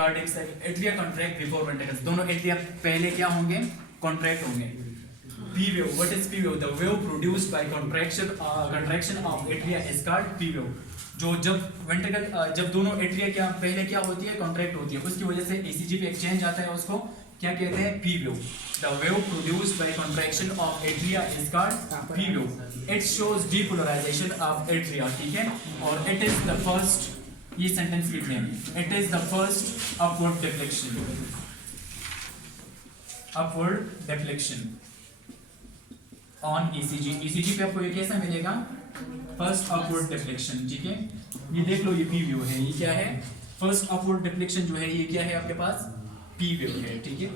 Cardiac cycle, atria contract before ventricles, दोनों atria पहले क्या होंगे, कॉन्ट्रैक्ट होंगे। P wave, what is P wave? The wave produced by contraction of atria is called P wave. जो जब ventricle जब दोनों एट्रिया क्या पहले क्या होती है, कॉन्ट्रैक्ट होती है, उसकी वजह से ईसीजी पे एक्सचेंज आता है, उसको क्या कहते हैं, P wave. The wave produced by contraction of atria is called P wave. It shows depolarisation of atria, ठीक है। और इट इज द फर्स्ट, ये सेंटेंस लिख लें, it is the first upward deflection, upward deflection on ECG. ECG पे आपको ये कैसा मिलेगा, फर्स्ट अपवर्ड डिफ्लेक्शन, ठीक है। ये देख लो, ये पी वेव है, ये क्या है, फर्स्ट अपवर्ड डिफ्लेक्शन जो है ये क्या है आपके पास, पी वेव है, ठीक है।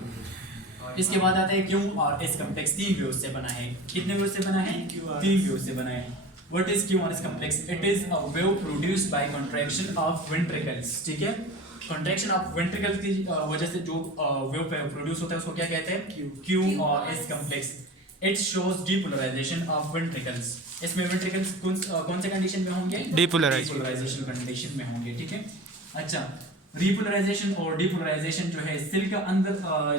इसके बाद आता है क्यू और एस कॉम्प्लेक्स, तीन वेव से बना है। कितने वेव से बना है, तीन वेव से बना है। व्हाट इज क्यू और S complex? It is a wave produced by contraction of ventricles, ठीक है। कंट्रैक्शन ऑफ वेंट्रिकल्स की वजह से जो वेव प्रोड्यूस होता है उसको क्या कहते हैं, क्यू और S complex. It shows depolarisation of ventricles. इसमें वेंट्रिकल्स कौन से कंडीशन में होंगे, डीपोलराइजेशन कंडीशन में होंगे, ठीक है। अच्छा, रिपोलराइजेशन और डीपोलराइजेशन जो है, सेल का अंदर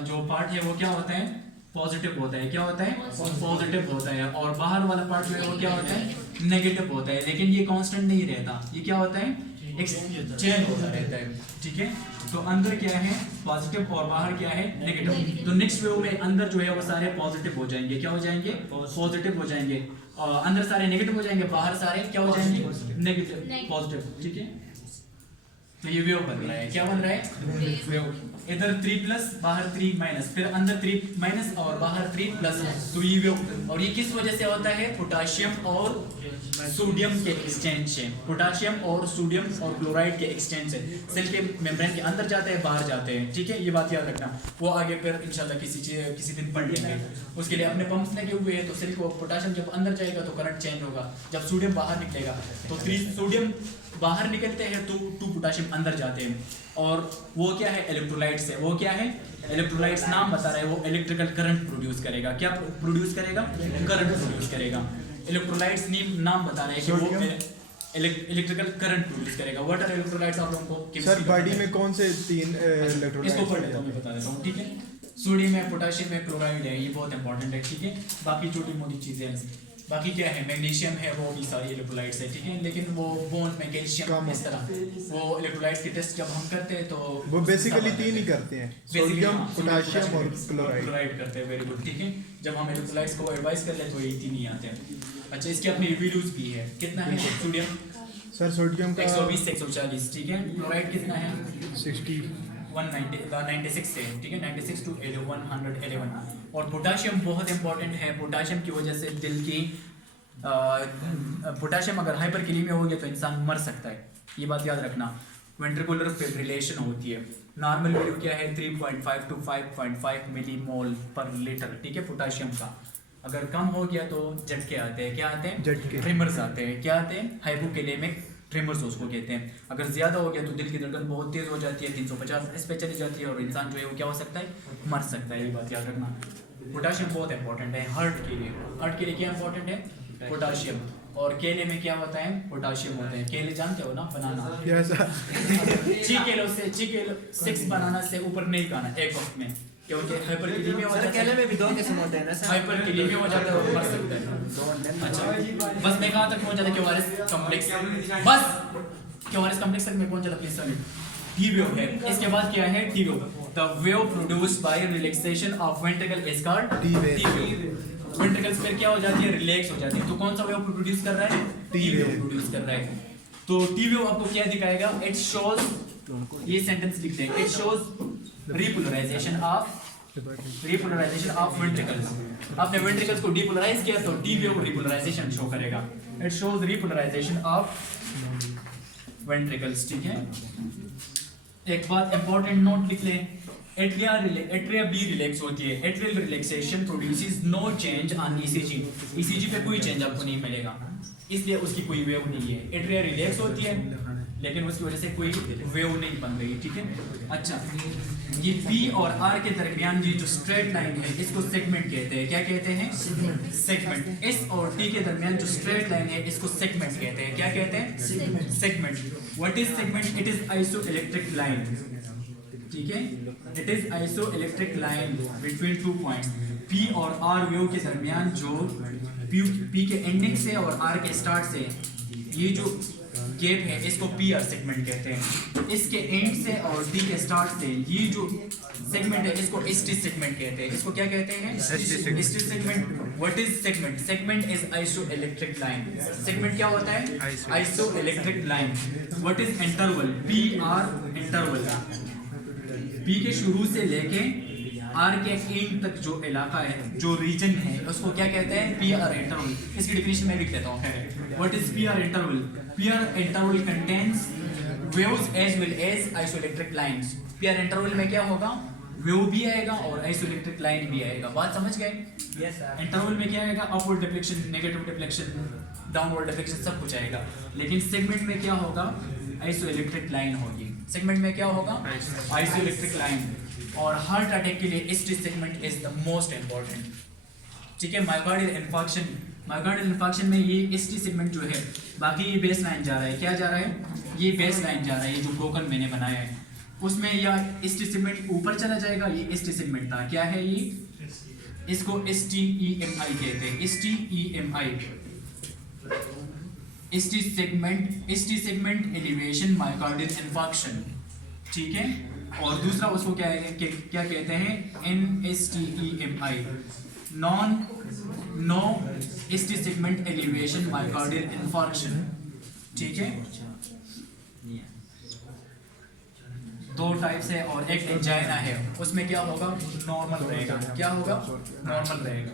जो पार्ट है वो क्या होता है, पॉजिटिव होता है, क्या होता है, पॉजिटिव होता है। और बाहर वाला पार्ट जो है वो क्या होता है, नेगेटिव होता है। लेकिन ये कांस्टेंट नहीं रहता, ये क्या होता है, चेंज होता रहता है, ठीक है। तो अंदर क्या है पॉजिटिव और बाहर क्या है नेगेटिव। तो नेक्स्ट वेव में अंदर जो है वो सारे पॉजिटिव हो जाएंगे, क्या हो जाएंगे, पॉजिटिव हो जाएंगे। अंदर सारे नेगेटिव हो जाएंगे, बाहर सारे क्या हो जाएंगे, नेगेटिव पॉजिटिव, ठीक है। तो ये वेव बन रहा है, क्या बन रहा है, वेव। इधर 3 प्लस, बाहर 3 माइनस, फिर अंदर 3 माइनस और बाहर 3 प्लस, तो ये वेव। और ये किस वजह से होता है, पोटाशियम और सोडियम के एक्सचेंज से, पोटाशियम और सोडियम और क्लोराइड के एक्सचेंज से सेल के मेम्ब्रेन के अंदर जाते हैं, बाहर जाते हैं, ठीक है। ये बात याद रखना, वो आगे फिर इंशाल्लाह किसी दिन पढ़ लेंगे। उसके लिए अपने पंप्स लगे हुए हैं, तो सेल को पोटाशियम जब अंदर जाएगा तो करंट चेंज होगा, जब सोडियम बाहर निकलेगा तो 3 सोडियम बाहर निकलते हैं तो 2 पोटाशियम अंदर जाते हैं। और वो क्या है, इलेक्ट्रोलाइट्स है, वो क्या है, इलेक्ट्रोलाइट्स, नाम बता रहा है, वो इलेक्ट्रिकल करंट प्रोड्यूस करेगा। क्या प्रोड्यूस करेगा, करंट प्रोड्यूस करेगा। इलेक्ट्रोलाइट्स नाम बता रहे हैं कि वो इलेक्ट्रिकल करंट प्रोड्यूस करेगा। व्हाट आर इलेक्ट्रोलाइट्स, आप लोगों को सर बॉडी में कौन से 3 इलेक्ट्रोलाइट्स, इसको पढ़ लेता हूं, मैं बता देता हूं, ठीक है। सोडियम है, पोटेशियम है, क्लोराइड है, ये बहुत इंपॉर्टेंट है, ठीक है। बाकी छोटी मोटी चीजें हैं, बाकी क्या है, मैग्नीशियम है, वो भी सारी इलेक्ट्रोलाइट्स है, ठीक है। लेकिन वो बोन में कैल्शियम इस तरह, वो इलेक्ट्रोलाइट्स के टेस्ट जब हम करते हैं तो वो बेसिकली 3 ही करते हैं, सोडियम, पोटेशियम और क्लोराइड करते हैं, वेरी गुड, ठीक है। जब हम इलेक्ट्रोलाइट्स को एडवाइस कर ले तो ये 3 ही आते हैं। अच्छा, इसके अपनी वैल्यूज भी है, कितना है सोडियम, सर सोडियम का 120 से 140, ठीक है। क्लोराइड कितना है, 60, 96 से, ठीक है, 96 to 111। और पोटाशियम बहुत इंपॉर्टेंट है, पोटाशियम की वजह से दिल की पोटाशियम अगर हाइपरकैलेमिया हो गया तो इंसान मर सकता है, ये बात याद रखना। वेंट्रिकुलर फिब्रिलेशन होती है। नॉर्मल वैल्यू क्या है, 3.5 to 5.5 मिलीमोल पर लीटर, ठीक है, पोटाशियम का। अगर कम हो गया तो झटके आते हैं, क्या आते हैं, झटके, ट्रिमर्स आते हैं, क्या आते हैं, हाइपोकैलेमिक ट्रिमर्स उसको कहते हैं। अगर ज्यादा हो गया तो दिल की धड़कन बहुत तेज हो जाती है, 350 इस पे चली जाती है और इंसान जो है वो क्या हो सकता है, मर सकता है, ये बात याद रखना। पोटाशियम बहुत इंपॉर्टेंट है हार्ट के लिए। हार्ट के लिए क्या इंपॉर्टेंट है, पोटाशियम। और केले में क्या होता है, पोटाशियम होता है। केले जानते हो ना, बनाना, 6 किलो 6 बनाना से ऊपर नहीं खाना एक वक्त में, क्योंकि हाइपरकैलेमिया हो जाता है। केले में भी 2 किस्म होते हैं ना सर, हाइपरकैलेमिया हो जाता है और मर सकता है। अच्छा, बस मैं कहाँ तक पहुँचा था, क्यूआरएस कॉम्प्लेक्स, बस क्यूआरएस कॉम्प्लेक्स तक मैं पहुँचा था, प्लीज सर। टी वेव है, इसके बाद क्या है, T wave. The wave produced bye relaxation of ventricle is called T wave. Ventricles फिर क्या हो जाती है, रिलैक्स हो जाती है, तो कौन सा वेव प्रोड्यूस कर रहा है, टी वेव प्रोड्यूस कर रहा है। तो टी वेव आपको क्या दिखाएगा, इट शोज, ये सेंटेंस लिखते हैं, it shows repolarisation of ventricles. आपने वेंट्रिकल्स को डीपोलराइज किया तो टी वेव रिपोलराइजेशन शो करेगा। It shows repolarisation of ventricles, ठीक है। एक बात इंपॉर्टेंट नोट लिख लें, एट्रिया बी रिलैक्स होती है। Atrial relaxation produces no change on ECG. ECG पे कोई चेंज आपको नहीं मिलेगा, इसलिए उसकी कोई वेव नहीं है। एट्रिया रिलैक्स होती है लेकिन उसकी वजह से कोई वेव नहीं बन रही, ठीक है। अच्छा, ये पी और आर के दरमियान ये जो स्ट्रेट लाइन है इसको सेगमेंट कहते हैं, क्या कहते हैं, सेगमेंट। एस और टी के दरमियान जो स्ट्रेट लाइन है इसको सेगमेंट कहते हैं, क्या कहते हैं, segment. What is segment, it is isoelectric line. ठीक है, it is iso electric line between 2 points P और R वेव के दरमियान जो P के एंडिंग से और R के स्टार्ट से ये जो गैप है इसको PR सेगमेंट कहते हैं। इसके एंड से और D के स्टार्ट से ये जो सेगमेंट है इसको ST सेगमेंट कहते हैं। इसको क्या कहते हैं? ST segment. What is segment? Segment is iso electric line. Segment क्या होता है? Iso electric line. What is interval? PR interval. P के शुरू से लेके R के एंड तक जो इलाका है, जो रीजन है, उसको क्या कहते हैं? PR interval. इसकी डेफिनेशन मैं लिख देता हूँ। What is PR interval? PR interval contains waves as well as isoelectric lines. PR interval में क्या होगा? वेव भी आएगा और आइसोइलेक्ट्रिक लाइन भी आएगा। बात समझ गए? Yes sir. इंटरवल में क्या आएगा? Upward deflection, negative deflection, downward deflection, सब कुछ आएगा। लेकिन सेगमेंट में क्या होगा? आइसोइलेक्ट्रिक लाइन होगी। सेगमेंट में क्या होगा? Isoelectric line. और हार्ट अटैक के लिए ST segment is the most important. ठीक है, मायोकार्डियल इन्फार्क्शन में ये ST सेगमेंट जो है, बाकी ये बेस लाइन जा रहा है। क्या जा रहा है? ये बेस लाइन जा रहा है, ये जो ब्रोकन मैंने बनाया है उसमें या ST सेगमेंट ऊपर चला जाएगा। ये ST सेगमेंट था, क्या है ये? इसको STEMI कहते हैं। STEMI, ST segment elevation myocardial infarction. ठीक है, और दूसरा उसको क्या कहते हैं? NSTEMI, no ST segment elevation myocardial infarction. ठीक है, 2 टाइप्स है और एक एंजाइना है। उसमें क्या होगा? नॉर्मल रहेगा। क्या होगा? नॉर्मल रहेगा।